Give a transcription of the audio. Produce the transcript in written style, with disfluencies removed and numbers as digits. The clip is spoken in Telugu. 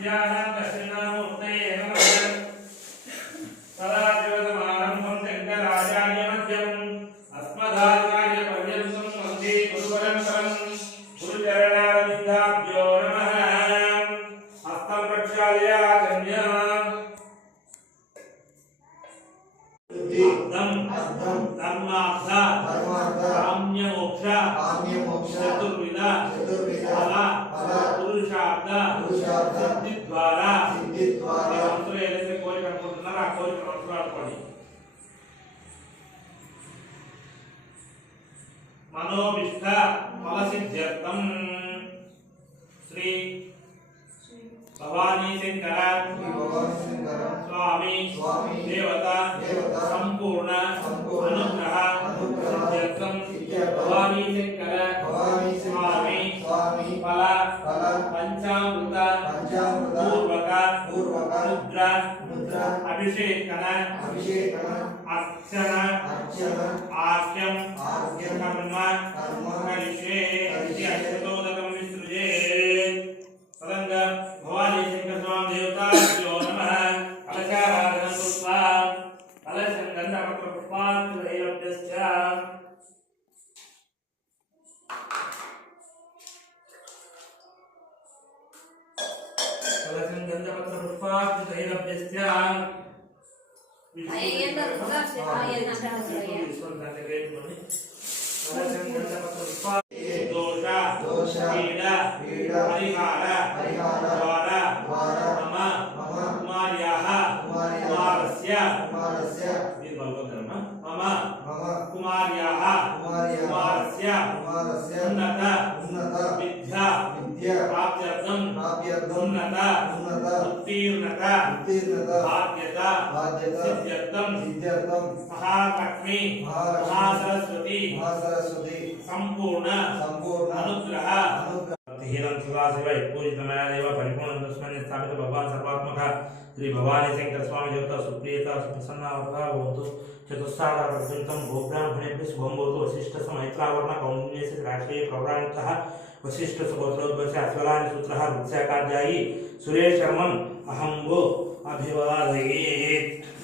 विद्यानां दक्षिणामूर्तये नमः सदा देवतमानं शङ्कराचार्यमध्यम् अस्मदाचार्यपर्यन्तं वन्दे गुरुपरम्परम् गुरुचरणारविन्दाभ्यो नमः हस्तं प्रक्षाल्य कन्या धर्मार्थ काम्य मोक्ष चतुर्विध फल पुरुषार्थ सिद्धि द्वारा मंत्र ఏదైతే కోరిక అనుకుంటున్నారో ఆ కోరిక మనసులో మనోభిష్ట ఫలసిద్ధ్యర్థం శ్రీ భవానీ శంకర స్వామి దేవత సంపూర్ణ అనుగ్రహ సిద్ధ్యర్థం భవానీ శంకర స్వామి ఫల పంచామృత పూర్వక ముద్ర అభిషేకన అర్చన ఆర్ఘ్యం కర్మ కరిష్యే అక్షతోదకం విసృజే సదంగా భవానీ శంకర స్వామి దేవతాభ్యో నమః కలశారాధన కృత్వా కలశం గంధపత్ర పుష్పాంకురైలభ్యశ్చ కలశం గంధపత్ర పుష్పాంకురైలభ్యశ్చ दोष पीड़ा परिहार द्वारा मम कुमार्याः कुमारस्य मम कुमार्याः कुमारस्य उन्नत विद्या प्राप्त्यर्थं उन्नत उत्तीर्णता बाध्यता सिद्ध्यर्थं महालक्ष्मी महासरस्वती संपूर्ण अनुग्रह हीरं शिवाशिवै पूजितमया देव परिपूर्ण तस्मै स्थापित भगवान सर्वात्मक श्री भवानी शंकर स्वामी देवता सुप्रियता प्रसन्ना वरदा भवतु चतुस्सादा पर्यन्तं भोब्राह्मणेभ्यः शुभं भवतु वसिष्ठ समैत्रावर्ण कौण्डिन्यस्य राष्ट्रीय प्रवराणतः वसिष्ठ सुगोत्रोद्भवस्य अश्वलानि सूत्रः वृक्षकाध्यायी सुरेश शर्मन् अहं वो अभिवादयेत्।